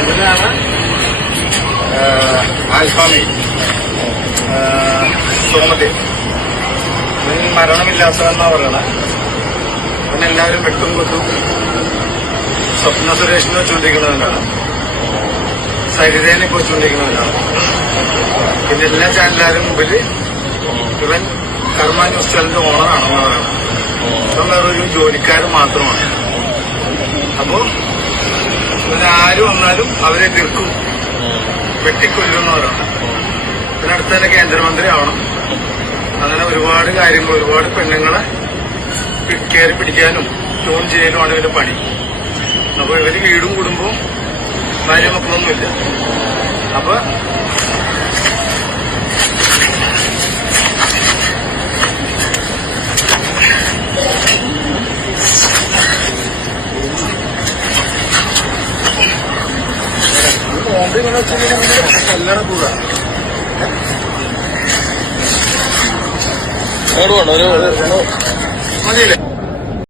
ഇതിനാണ് ആൽഫാമി സുമതി. ഇതിന് മരണമില്ലാത്തതെന്നാ പറയണത്. ഇതിനെല്ലാവരും വെട്ടും കൊത്തും സ്വപ്ന സുരേഷിനെ വെച്ചുകൊണ്ടിരിക്കുന്നതിനാണ്, സരിതേനെ വെച്ചുകൊണ്ടിരിക്കുന്നതിനാണ്. പിന്നെ എല്ലാ ചാനലുകാരും മുമ്പിൽ ഇവൻ കർമ്മ ന്യൂസ് ചാനലിന്റെ ഓണറാണെന്ന് പറയണം. ഇവൻ വേറൊരു ജോലിക്കാരൻ മാത്രമാണ്. അപ്പോ ഇവരാര് വന്നാലും അവരെ എതിർക്കും, വെട്ടിക്കൊല്ലും എന്ന് പറയണം. പിന്നെ അടുത്ത തന്നെ കേന്ദ്രമന്ത്രി ആവണം. അങ്ങനെ ഒരുപാട് കാര്യങ്ങൾ, ഒരുപാട് പെണ്ണുങ്ങളെ കയറി പിടിക്കാനും ട്യൂൺ ചെയ്യാനുമാണ് ഇവരുടെ പണി. അപ്പൊ ഇവര് വീടും കുടുംബവും ഭാര്യ മക്കളൊന്നുമില്ല. അപ്പൊ ഇങ്ങനെ വെച്ചിട്ടുണ്ടെങ്കിൽ കല്യാണം കൂടാ മതിയില്ലേ?